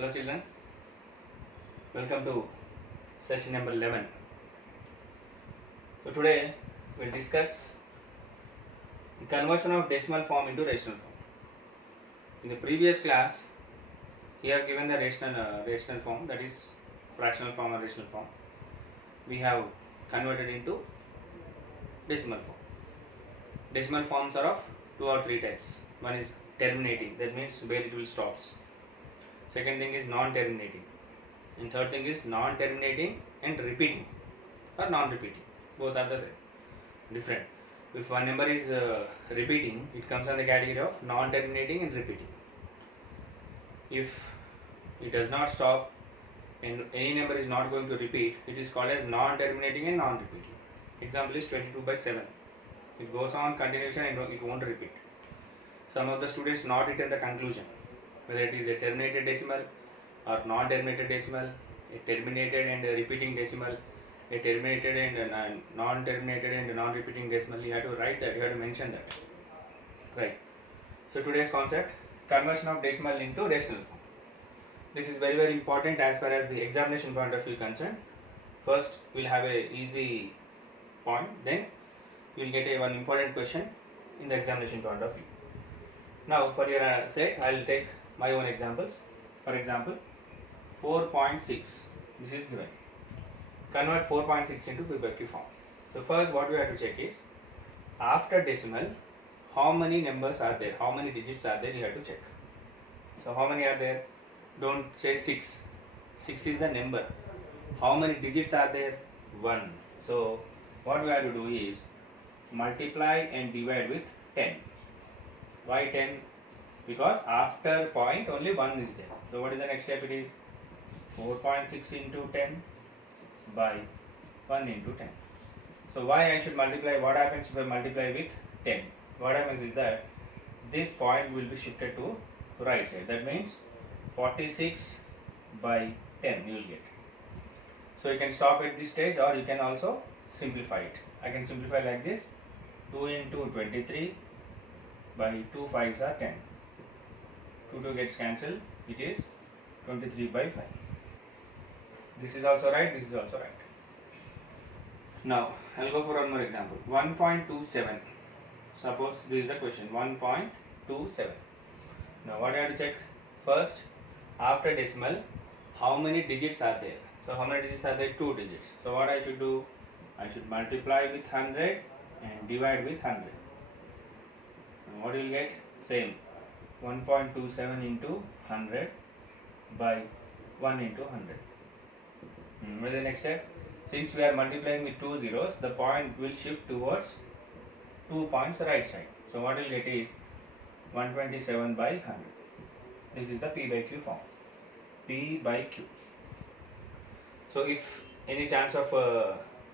Hello children, welcome to session number 11. So today we will discuss the conversion of decimal form into rational form. In the previous class, we have given the rational form, that is fractional form or rational form. We have converted into decimal form. Decimal forms are of 2 or 3 types. One is terminating, that means where it will stops. Second thing is non-terminating. And third thing is non-terminating and repeating or non-repeating. Both are the same, different. If one number is repeating, it comes on the category of non-terminating and repeating. If it does not stop and any number is not going to repeat, it is called as non-terminating and non-repeating. Example is 22/7. It goes on continuation and it won't repeat. Some of the students not written the conclusion, whether it is a terminated decimal or non-terminated decimal, a terminated and a repeating decimal, a terminated and non-terminated and non-repeating decimal. You have to write that, you have to mention that. Right. So today's concept, conversion of decimal into rational form. This is very, very important as far as the examination point of view concerned. First, we'll have a easy point, then you'll get one important question in the examination point of view. Now, for your sake, I'll take my own examples. For example, 4.6. This is given. Convert 4.6 into P/Q form. So first, what we have to check is after decimal, how many numbers are there? How many digits are there? You have to check. So how many are there? Don't say 6. 6 is the number. How many digits are there? 1. So what we have to do is multiply and divide with 10. Why 10? Because after point only 1 is there. So what is the next step? It is 4.6 into 10 by 1 into 10. So why I should multiply? What happens if I multiply with 10? What happens is that this point will be shifted to right side. That means 46 by 10 you will get. So you can stop at this stage or you can also simplify it. I can simplify like this. 2 into 23 by 2 5s are 10. 2 gets cancelled. It is 23 by 5. This is also right. This is also right. Now I'll go for one more example. 1.27. Suppose this is the question. 1.27. Now what I have to check? First, after decimal, how many digits are there? So how many digits are there? 2 digits. So what I should do? I should multiply with 100 and divide with 100. And what you will get? Same. 1.27 into 100 by 1 into 100. What is the next step? Since we are multiplying with 2 zeros, the point will shift towards 2 points right side. So what you will get is 127 by 100. This is the P/Q form. P/Q. So if any chance of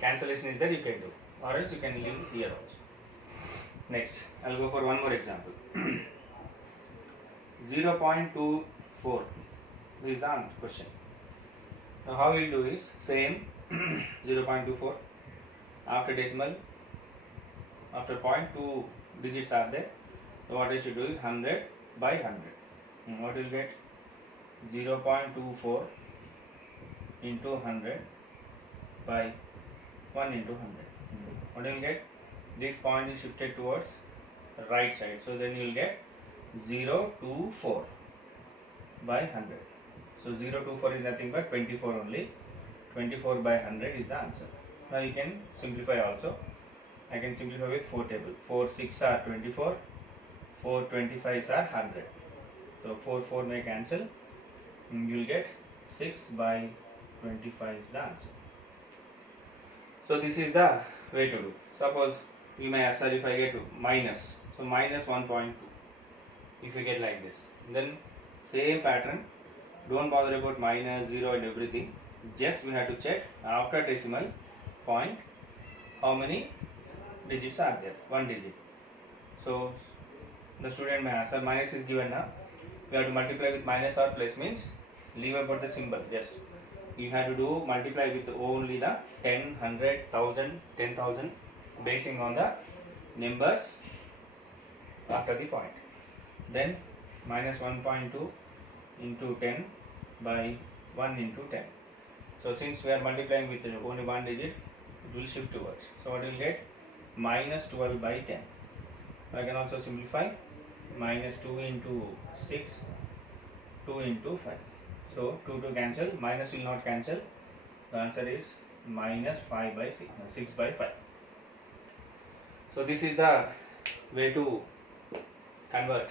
cancellation is there, you can do, or else you can leave here also. Next, I'll go for one more example. 0.24. This is the question. Now how we'll do is same. 0.24 after decimal, after point 2 digits are there. So what I should do is 100 by 100. And what will get? 0.24 into 100 by 1 into 100. What will get? This point is shifted towards right side. So then you will get 0.24 by 100. So 0.24 is nothing but 24 only. 24 by 100 is the answer. Now you can simplify also. I can simplify with 4 table. 4 6 are 24. 4 25s are 100. So 4 may cancel. You will get 6 by 25 is the answer. So this is the way to do. Suppose you may ask, if I get minus. So minus 1.2. If you get like this, then same pattern. Don't bother about minus, 0 and everything. Just we have to check after decimal point how many digits are there. 1 digit. So the student may answer minus is given now. We have to multiply with minus or plus, means leave about the symbol. Just you have to do multiply with only the 10, 100, 1000, 10,000, basing on the numbers after the point. Then minus 1.2 into 10 by 1 into 10. So since we are multiplying with only one digit, it will shift towards. So what will get? Minus 12 by 10. I can also simplify. Minus 2 into 6, 2 into 5. So 2 to cancel, minus will not cancel. The answer is minus 5 by 6, 6 by 5. So this is the way to convert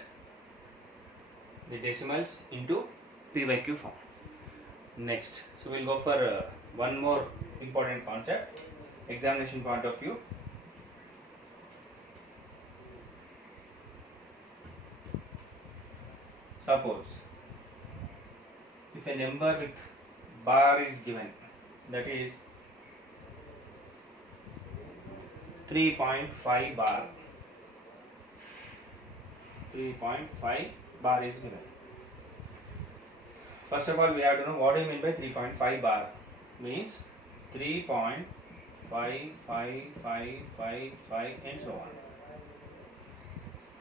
the decimals into P by Q form. Next, so we'll go for one more important concept, examination point of view. Suppose if a number with bar is given, that is 3.5 bar, 3.5 bar is given. First of all, we have to know what do you mean by 3.5 bar. Means 3.5555 and so on.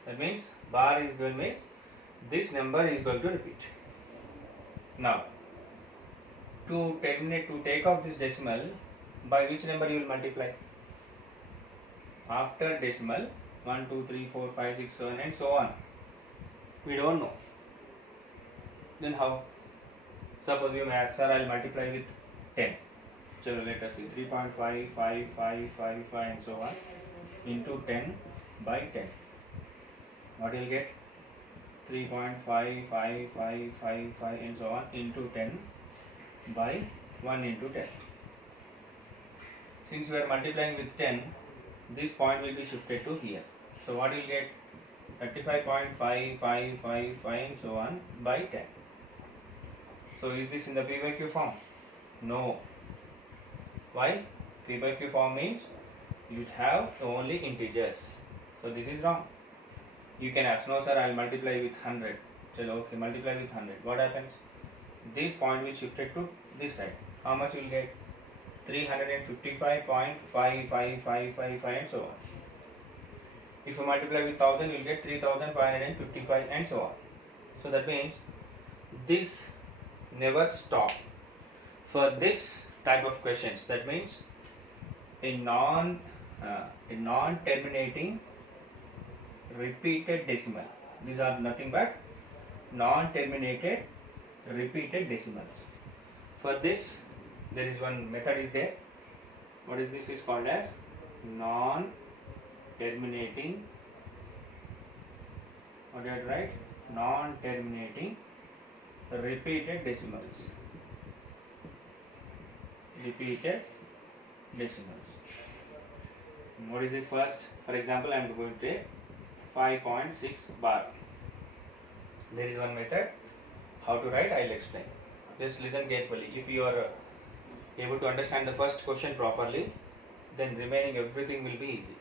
That means bar is given means this number is going to repeat. Now, to take off this decimal, by which number you will multiply? After decimal, 1, 2, 3, 4, 5, 6, 7 and so on. We don't know. Then how? Suppose you may ask, sir, I will multiply with 10. So let us see, 3.5555 and so on into 10 by 10. What will get? 3.55555 and so on into 10 by 1 into 10. Since we are multiplying with 10, this point will be shifted to here. So what will get? 35.5555 and so on by 10. So is this in the P by Q form? No. Why? P by Q form means you have only integers. So this is wrong. You can ask, no sir, I will multiply with 100. So okay, multiply with 100. What happens? This point will shifted to this side. How much will get? 355.55555 and so on. If you multiply with 1000, you will get 3555 and so on. So that means this never stop. For this type of questions, that means a non-terminating repeated decimal. These are nothing but non-terminated repeated decimals. For this, there is one method is there. What is this? Is called as non-terminating. What did I write? Non-terminating repeated decimals. Repeated decimals. What is this first? For example, I am going to take 5.6 bar. There is one method. How to write? I will explain. Just listen carefully. If you are able to understand the first question properly, then remaining everything will be easy.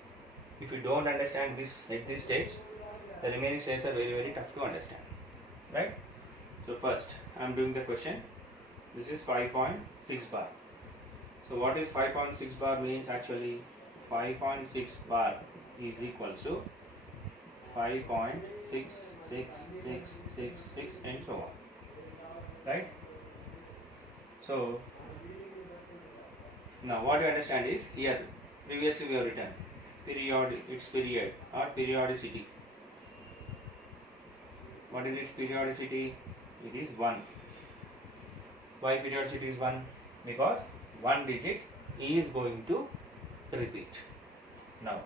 If you don't understand this at this stage, the remaining stages are very, very tough to understand. Right? So first, I am doing the question. This is 5.6 bar. So what is 5.6 bar means? Actually 5.6 bar is equals to 5.66666 and so on. Right? So now what you understand is, here previously we have written period, its period or periodicity. What is its periodicity? It is 1. Why periodicity is 1? Because one digit is going to repeat. Now,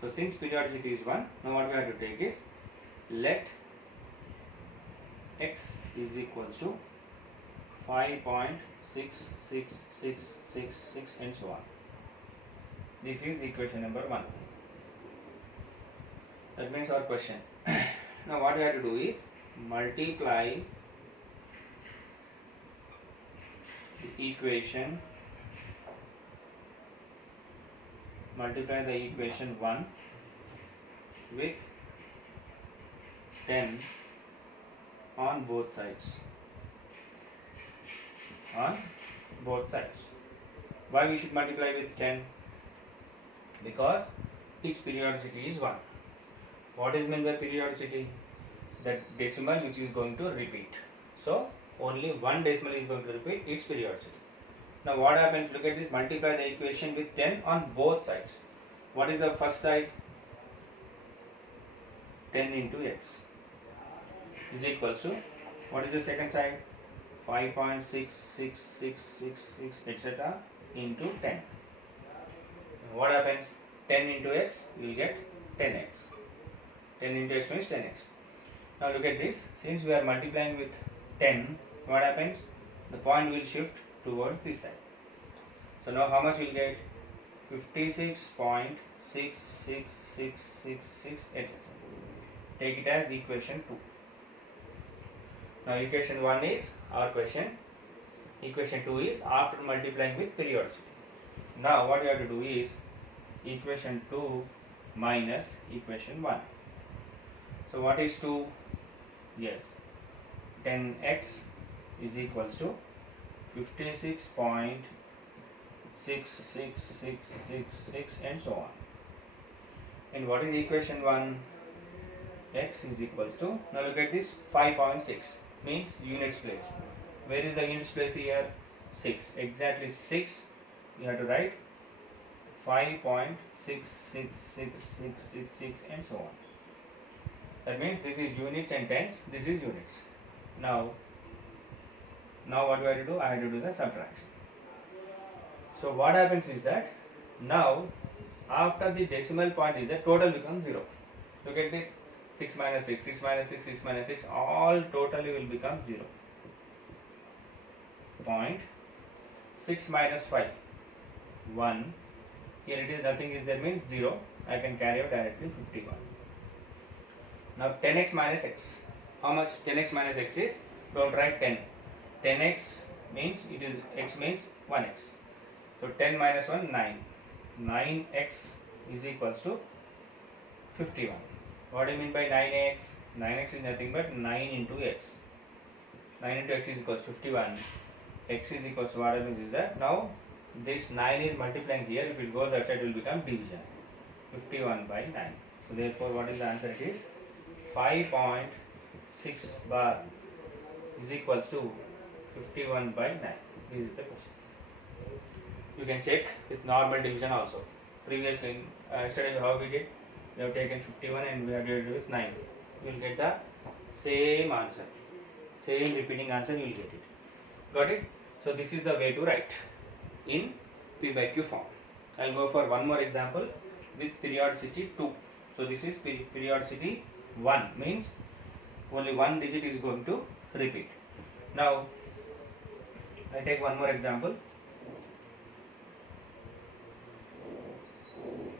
so since periodicity is 1, now what we have to take is, let x is equals to 5.66666 and so on. This is equation number 1. That means our question. Now what we have to do is multiply the equation, multiply the equation 1 with 10 on both sides. On both sides. Why we should multiply with 10? Because its periodicity is 1. What is meant by periodicity? That decimal which is going to repeat. So only one decimal is going to repeat its periodicity. Now what happens? Look at this, multiply the equation with 10 on both sides. What is the first side? 10 into x is equals to, what is the second side? 5.66666 etc. into 10. What happens? 10 into x, you will get 10x. 10 into x means 10x. Now look at this, since we are multiplying with 10, what happens? The point will shift towards this side. So now how much we will get? 56.66666 etc. Take it as equation 2. Now equation 1 is our question. Equation 2 is after multiplying with periodicity. Now what we have to do is equation 2 minus equation 1. So what is 2? Yes, 10x is equals to 56.66666 and so on. And what is equation 1? X is equals to, now look at this, 5.6 means units place. Where is the units place here? 6. Exactly 6. You have to write 5.666666 and so on. That means this is units and tens, this is units. Now what do I have to do? I have to do the subtraction. So what happens is that now after the decimal point is the total becomes 0. Look at this, 6 minus 6, 6 minus 6, 6 minus 6, all totally will become 0. Point 6 minus 5, 1. Here it is, nothing is there means 0. I can carry out directly 51. Now 10x minus x. How much 10x minus x is? Don't write 10. 10x means it is, x means 1x. So 10 minus 1, 9. 9x is equals to 51. What do you mean by 9x? 9x is nothing but 9 into x. 9 into x is equals to 51. X is equals to, what happens is that now this 9 is multiplying here. If it goes outside, it will become division. 51 by 9. So therefore, what is the answer? It is 5.6 bar is equals to 51 by 9. This is the question. You can check with normal division also. Previously, yesterday how we did? We have taken 51 and we have divided with 9. You will get the same answer. Same repeating answer, you will get it. Got it? So this is the way to write in P by Q form. I will go for one more example with periodicity 2. So this is periodicity 1, means only one digit is going to repeat. Now I take one more example.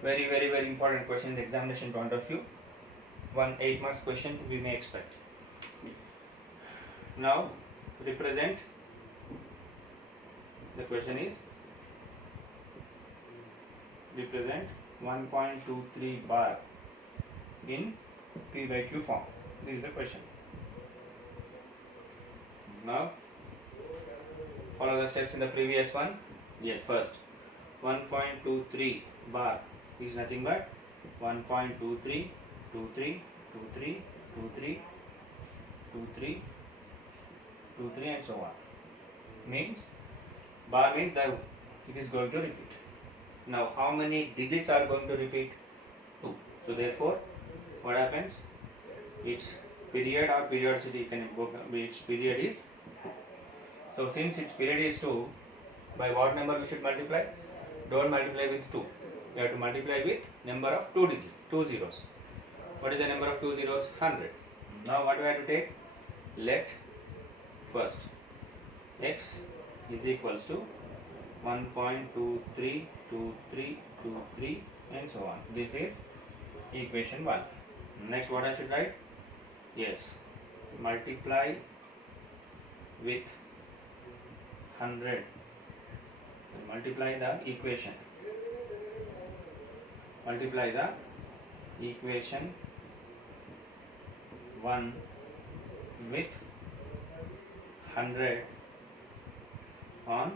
Very important question in the examination point of view. 1 8 marks question we may expect. Now represent, the question is represent 1.23 bar in P by Q form. This is the question. Now follow the steps in the previous one. Yes, first 1.23 bar is nothing but 1.23, 23, 23, 23, 23, 23 and so on. Means bar means that it is going to repeat. Now how many digits are going to repeat? 2. So therefore what happens? Its period or periodicity can its period is 2. So since its period is 2, by what number we should multiply? Don't multiply with 2. We have to multiply with number of 2 digits, 2 zeros. What is the number of 2 zeros? 100. Now what do I have to take? Let first x is equals to 1.232323 and so on. This is equation 1. Next what I should write? Yes, multiply with 100. Multiply the equation. Multiply the equation 1 with 100 on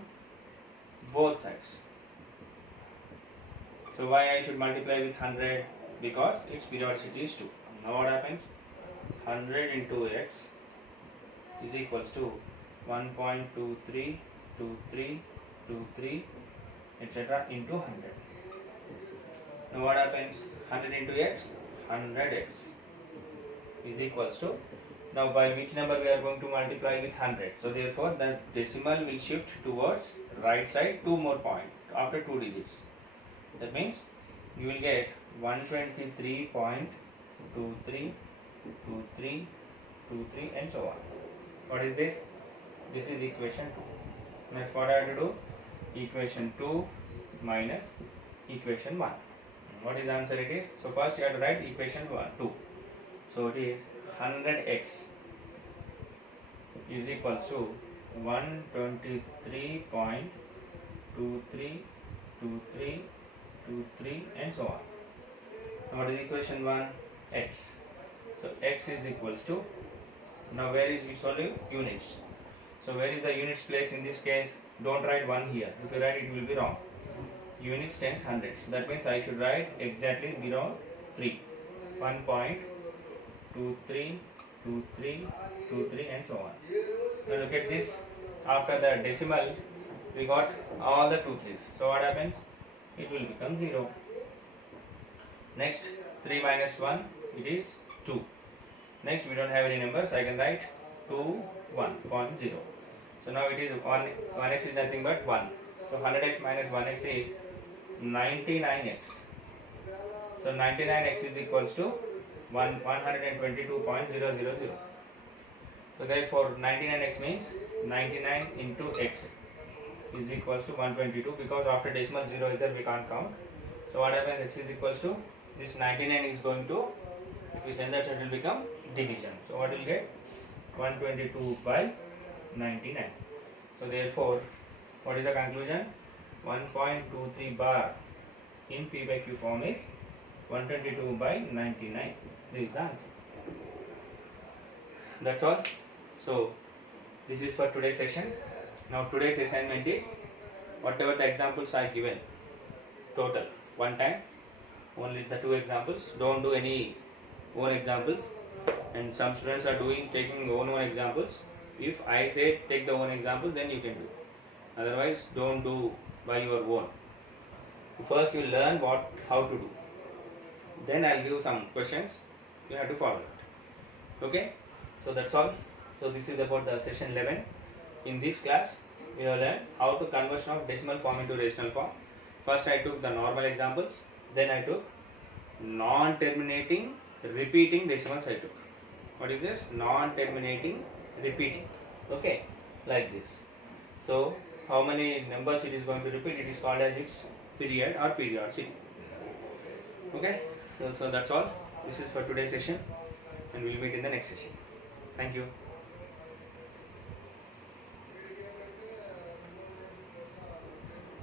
both sides. So why I should multiply with 100? Because its periodicity is 2. Now what happens? 100 into x is equals to 1.232323 etc. into 100. Now what happens? 100 into x, 100x is equals to, now by which number we are going to multiply with 100? So therefore the decimal will shift towards right side 2 more point after 2 digits. That means you will get 123.2323 and so on. What is this? This is equation 2. Next what I have to do? Equation 2 minus equation 1. What is the answer it is? So first you have to write equation 2. So it is 100x is equals to 123.2323 and so on. Now what is equation 1? X. So x is equals to, now where is its value? Units. So where is the units place in this case? Don't write 1 here. If you write it will be wrong. Units tens hundreds. That means I should write exactly below 3. 1.232323 and so on. Now look at this. After the decimal we got all the 2 3's. So what happens? It will become 0. Next 3 minus 1 it is 2. Next we don't have any numbers. I can write 2 1.0. So now it is 1x is nothing but 1. So 100x minus 1x is 99x. So 99x is equals to 122.000. So therefore 99x means 99 into x is equals to 122, because after decimal 0 is there we can't count. So what happens? X is equals to, this 99 is going to, if we send that, it will become division. So what will get? 122 by 99. So therefore what is the conclusion? 1.23 bar in P by Q form is 122 by 99. This is the answer. That's all. So this is for today's session. Now today's assignment is, whatever the examples I given total one time, only the 2 examples. Don't do any own examples. And some students are taking own examples. If I say take the own example, then you can do. Otherwise don't do by your own. First you learn how to do. Then I'll give some questions. You have to follow it. Okay? So that's all. So this is about the session 11. In this class we have learned how to conversion of decimal form into rational form. First I took the normal examples. Then I took non-terminating repeating decimals I took. What is this? Non-terminating repeating. Okay? Like this. So how many numbers it is going to repeat? It is called as its period or periodicity. Okay? So that's all. This is for today's session, and we'll meet in the next session. Thank you.